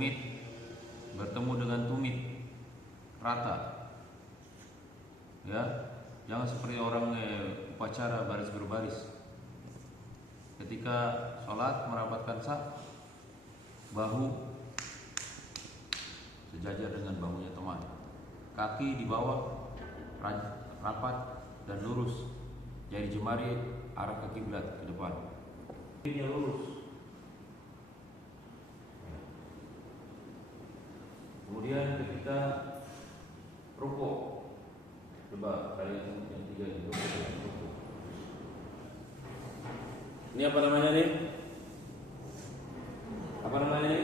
tumit bertemu dengan tumit rata. Ya, jangan seperti orang upacara baris berbaris. Ketika sholat merapatkan saf, bahu sejajar dengan bahunya teman, kaki di bawah rapat dan lurus, jari jemari arah ke kiblat ke depan. Ini lurus. Kemudian ketika rukuk, coba kalian yang tiga ini rukuk. Ini apa namanya nih? Apa namanya nih?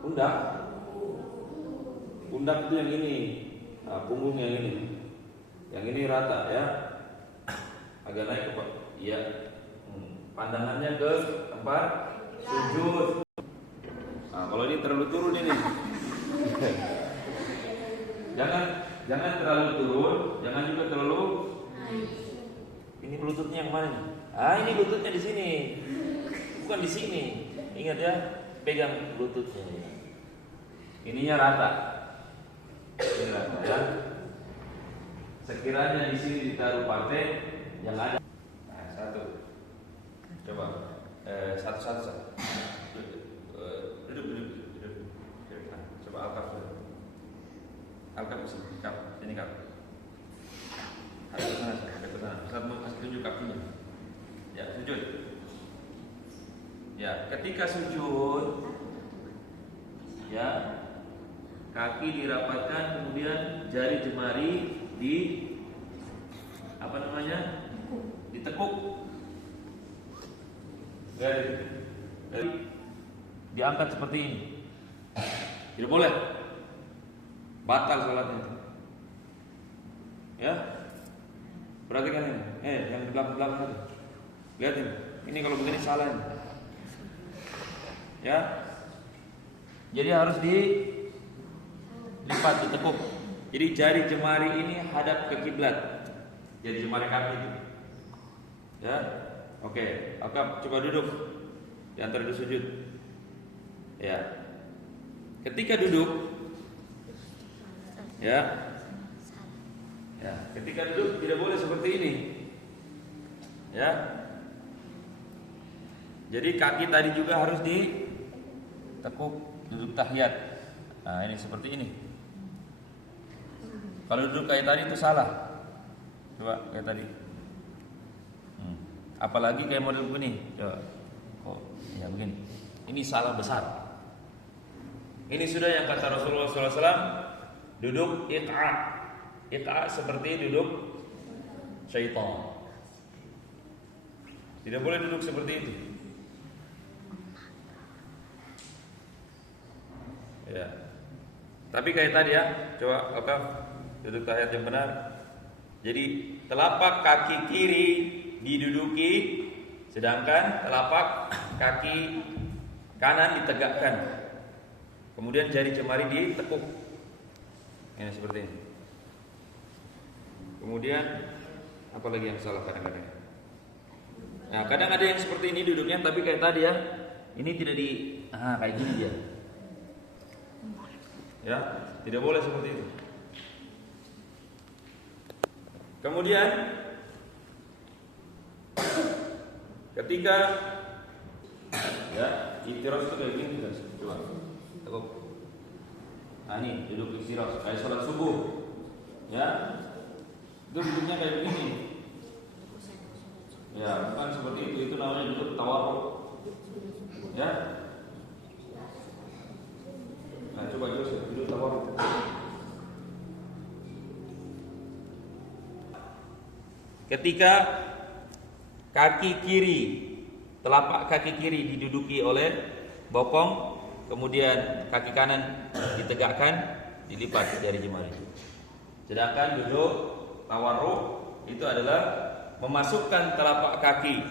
Pundak. Pundak itu yang ini, nah, punggung yang ini. Yang ini rata ya, agak naik ke iya. Pandangannya ke tempat sujud. Nah, kalau ini terlalu turun ini, jangan terlalu turun, jangan juga terlalu. Ini lututnya yang mana nih? Ini lututnya di sini, bukan di sini. Ingat ya, pegang lututnya. Ininya rata. Ini rata ya. Sekiranya di sini ditaruh partai, yang ada. Nah, satu. Coba satu. Duduk. Nah, coba alkaf sini kap. Ada ke sana. Ustaz mau kasih tunjuk kakinya. Ya, sujud. Ya, ketika sujud, ya, kaki dirapatkan, kemudian jari jemari ditekuk. Diangkat seperti ini. Tidak boleh. Batal salatnya. Ya. Perhatikan ini. Yang di belakang itu. Lihat ini. Ini kalau begini salah ini. Ya. Jadi harus dilipat, ditekuk. Jadi jari jemari ini hadap ke kiblat. Jari jemari kaki itu. Ya. Oke, Akab coba duduk di antara dua sujud. Ya. Ketika duduk, ya, ketika duduk tidak boleh seperti ini, ya. Jadi kaki tadi juga harus ditekuk, duduk tahiyat. Nah, ini seperti ini. Kalau duduk kayak tadi itu salah. Coba kayak tadi. Apalagi kayak model begini. Coba. Ya begini. Ini salah besar. Ini sudah yang kata Rasulullah SAW, duduk iqa seperti duduk syaitan. Tidak boleh duduk seperti itu. Ya. Tapi kayak tadi ya, coba duduk tahiyat yang benar. Jadi telapak kaki kiri diduduki, sedangkan telapak kaki kanan ditegakkan. Kemudian jari jemari ditekuk. Ini seperti ini. Kemudian apa lagi yang salah kadang-kadang? Nah, kadang ada yang seperti ini duduknya, tapi kayak tadi ya, ini tidak kayak gini dia. Ya, tidak boleh seperti itu. Kemudian ketika ya iftiras itu kayak gini guys. Coba. Tekuk. Nah, ini duduk iftiras kayak sholat subuh. Ya. Itu duduknya kayak begini. Ya, bukan seperti itu namanya duduk tawarruk. Ya. Nah, coba duduk tawarruk. Ketika kaki kiri, telapak kaki kiri diduduki oleh bokong, kemudian kaki kanan ditegakkan, dilipat jari jemari. Sedangkan duduk tawarruk itu adalah memasukkan telapak kaki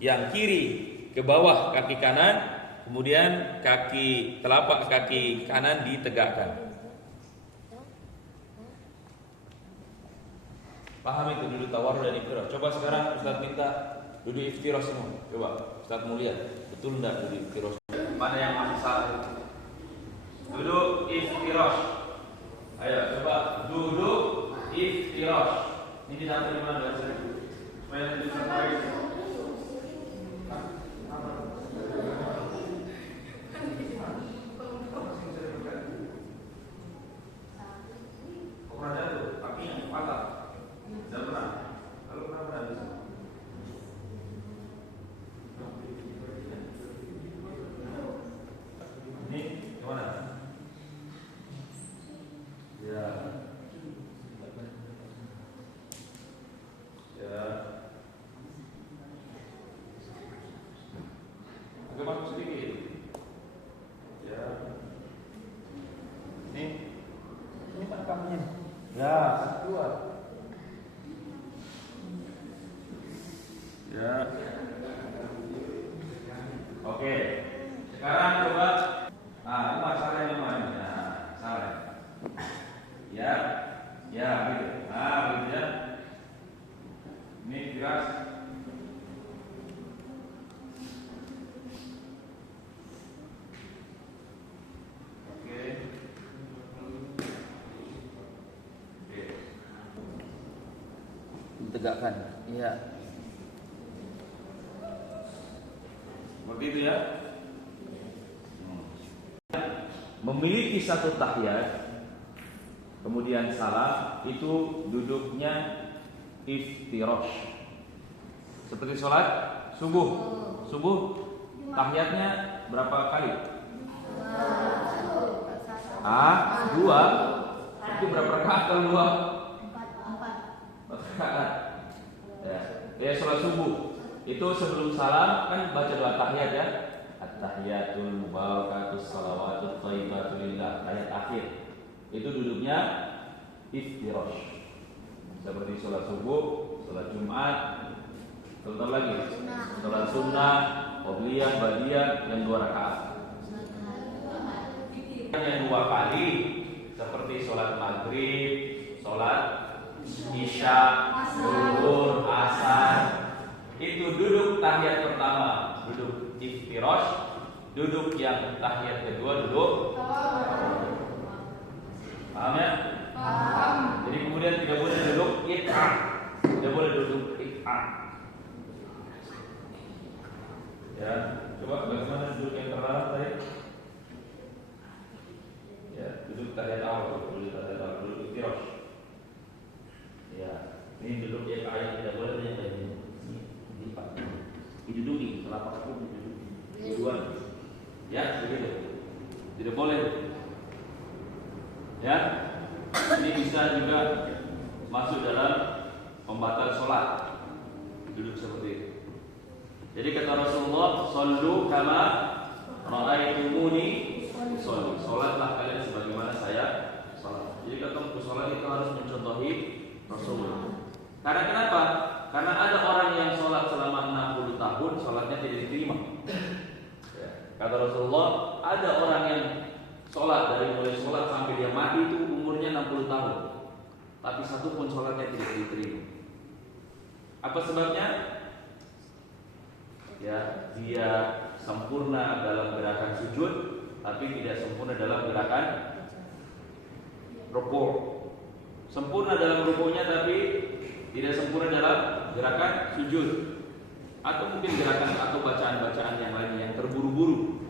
yang kiri ke bawah kaki kanan, kemudian telapak kaki kanan ditegakkan. Paham itu duduk tawarruk dan iftiras. Coba sekarang Ustaz minta duduk iftiras semua. Coba Ustaz mau lihat betul enggak duduk iftiras. Mana yang masih salah? Duduk iftirash. Ayo coba duduk iftirash. Ini didapat di mana bahasa? Supaya lebih sampai. Pernah jatuh, kakinya patah. Tidak pernah. Kalau pernah bisa. Ini gimana? Ya. Ya. Agak masuk sedikit. Ya. Ini kan kakinya. Ya, keluar. Ya. Oke. Sekarang coba. Ini masalah yang mana? Nah, salah. Ya. Ya, gitu. Gitu ya. Ini keras. Oke. Ditegakkan. Iya. Seperti itu ya. Memiliki satu tahiyat, kemudian salam, itu duduknya iftirash. Seperti sholat subuh. Subuh tahiyatnya berapa kali? 2. Itu berapa rakaat kalau 2? 4 rakaat. Ya, sholat subuh. Itu sebelum salam kan baca doa tahiyat ya. At-tahiyatul mubarakatus salawatut thayyibatul lillah, ayat akhir. Itu duduknya iftirash. Seperti sholat subuh, sholat Jumat, contoh lagi, sholat sunnah, qobliyah, ba'diyah yang 2 rakaat. Yang 2 kali seperti sholat maghrib, sholat isya, zuhur, asar. Itu duduk tahiyat pertama, duduk iftirash. Duduk yang tahiyat kedua, duduk. Paham ya? Paham. Jadi kemudian tidak boleh duduk iq'ah. Tidak boleh duduk iq'ah. Ya, coba bagaimana duduk yang terlarang tadi? Ya, duduk tahiyat awal, duduk iftirash. Ya, ini duduk iq'ah yang tidak boleh yang kayak gini. Diduduki, telapak kaki diduduki. Duluan. Ya, begitu. Tidak boleh. Ya. Ini bisa juga masuk dalam pembatal sholat. Duduk seperti itu. Jadi kata Rasulullah, "Shallu kama ra'aitumuni sholli." Salatlah kalian sebagaimana saya salat. Jadi kata untuk salat itu harus mencontohi Rasulullah. Karena kenapa? Karena ada orang yang sholat selama 60 tahun, sholatnya tidak diterima. Kata Rasulullah, ada orang yang sholat dari mulai sholat sampai dia mati itu umurnya 60 tahun, tapi satu pun sholatnya tidak diterima. Apa sebabnya? Ya, dia sempurna dalam gerakan sujud, tapi tidak sempurna dalam gerakan rukuk. Sempurna dalam rukuknya, tapi tidak sempurna dalam gerakan sujud. Atau mungkin gerakan atau bacaan-bacaan yang lain yang terburu-buru.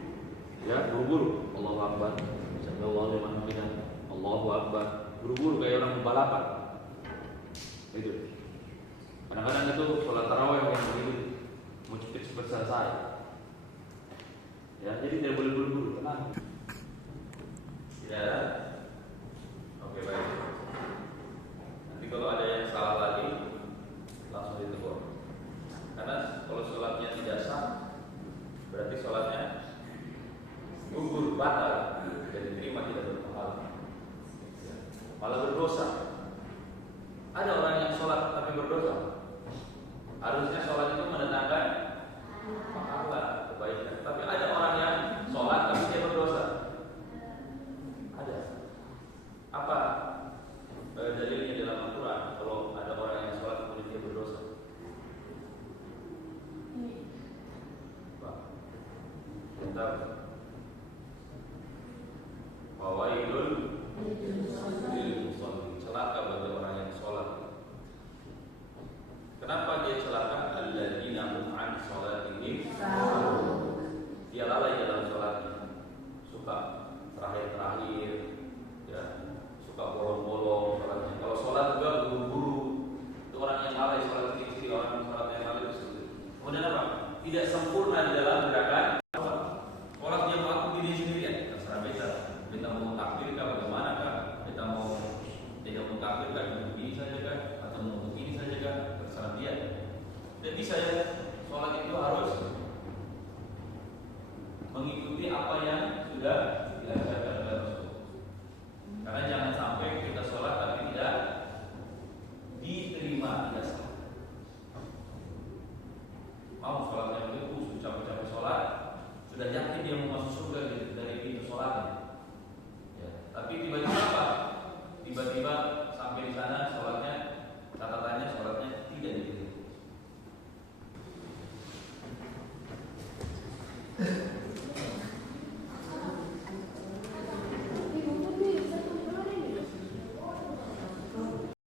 Ya, buru-buru. Allahu Akbar. Sallallahu alaihi wasallam. Allahu Akbar. Buru-buru kayak orang balapan. Itu. Kadang-kadang itu sholat tarawih yang begitu, mau cepet-cepet selesai. Ya, jadi tidak boleh buru-buru, tenang. Ya. Oke, baik. Nanti kalau ada yang salah lagi, langsung ditegur. Karena kalau sholatnya tidak sah, berarti sholatnya gugur, batal, tidak diterima, tidak berpahala, malah berdosa. Ada orang yang sholat tapi berdosa. Harusnya sholat itu mendatangkan pahala, kebaikan. Tapi ada orang yang sholat tapi dia berdosa. Ada. Apa dalilnya dalam Al-Quran kalau ada orang yang sholat kemudian dia berdosa? Pak, bentar. buka.